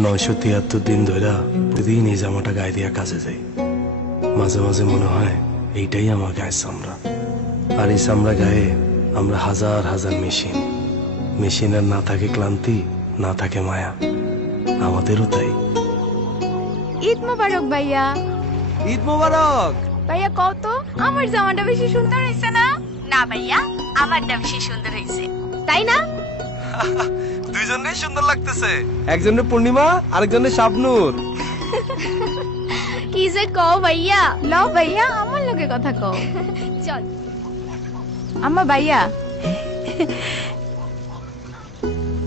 নয়শো তিয়াত্তর দিন ধরে প্রতিদিন এই জামাটা গায়ে দিয়া কাজে যাই মাঝে মাঝে মনে হয় এইটাই আমার গায়ের চামড়া। আর এই চামড়া গায়ে আমরা হাজার হাজার মেশিন। মেশিনের না থাকে ক্লান্তি না থাকে মায়া। আমাদেরও তাই। ঈদ মোবারক ভাইয়া। ঈদ মোবারক! ভাইয়া কত আমার জামাটা বেশি সুন্দর হয়েছে না? না ভাইয়া আমারটা বেশি সুন্দর হয়েছে তাই না? দুইজনেই সুন্দর লাগতেছে। একজনের পূর্ণিমা আরেকজনের শাবনূর। কি যে কও ভাইয়া? ল ভাইয়া আমার লগে কথা কও। চল। আম্মা ভাইয়া।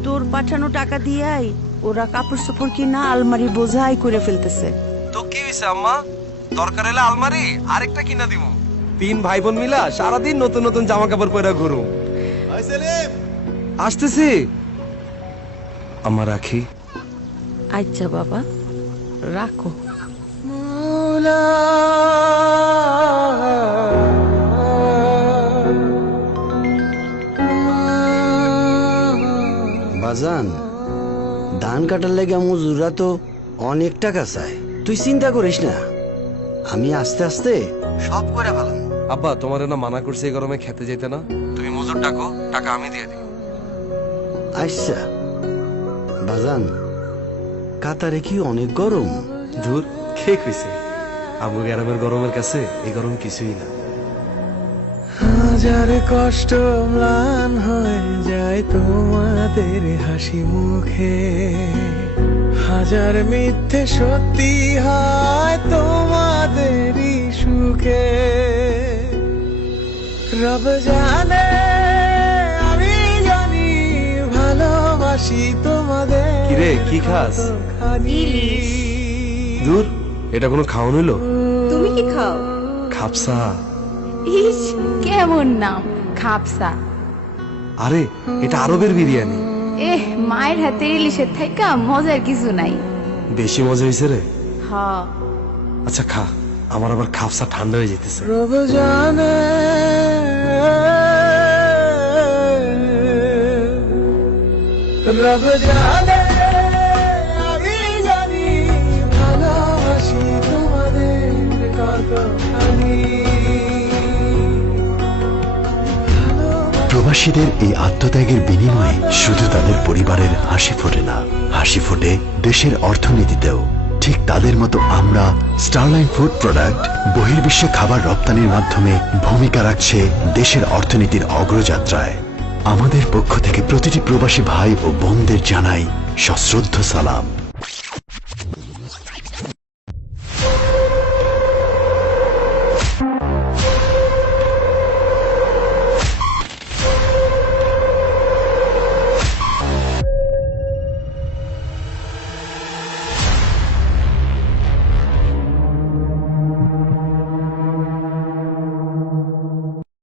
তোর পাঠানো টাকা দিয়াই ওরা কাপড় চোপড় কিনা আলমারি বোঝাই করে ফেলতেছে। তো কি হইছে আম্মা? দরকার হলে আলমারি আরেকটা কিনা দিব তিন ভাই বোন মিলা সারাদিন নতুন নতুন জামা কাপড় পরে ঘুরুম আসতেছি। আমার রাখি আচ্ছা বাবা। রাখো। বাজান ধান কাটার লেগে মজুরা তো অনেক টাকা চায় তুই চিন্তা করিস না। আমি আস্তে আস্তে সব করে ফেলাম। আব্বা তোমার না মানা করছে এই গরমে খেতে যেতে না? তুমি মজুর ডাকো টাকা আমি দিয়ে দিই। আচ্ছা। বাজান, কাতারে কি অনেক গরম? ধুর কে কইছে? আবু গ্যারামের গরমের কাছে এই গরম কিছুই না। হাজার কষ্ট ম্লান হয়ে যায় তোমাদের হাসি মুখে। হাজার মিথ্যে সত্যি হয় তোমাদেরই সুখে। রব জানে ভালোবাসি তোমাদের কিরে, কি খাস? কতখানি। দূর এটা কোনো খাওয়ান হইল? তুমি কি খাও? খাপসা। ইস কেমন নাম খাপসা। আরে এটা আরবের বিরিয়ানি। এহ মায়ের হাতে ইলিশের থাইকা মজার কিছু নাই। বেশি মজা হয়েছে রে। হ। আচ্ছা খা। আমার আবার খাপসা ঠান্ডা হয়ে যেতেছে। রব জানে রব জানে আমি জানি ভালোবাসি তোমাদের কতখানি। প্রবাসীদের এই আত্মত্যাগের বিনিময়ে শুধু তাদের পরিবারের হাসি ফোটে না। হাসি ফোটে দেশের অর্থনীতিতেও। ঠিক তাদের মতো আমরা স্টারলাইন ফুড প্রোডাক্ট বহির্বিশ্বে খাবার রপ্তানির মাধ্যমে ভূমিকা রাখছে দেশের অর্থনীতির অগ্রযাত্রায়। আমাদের পক্ষ থেকে প্রতিটি প্রবাসী ভাই ও বোনদের জানাই সশ্রদ্ধ সালাম।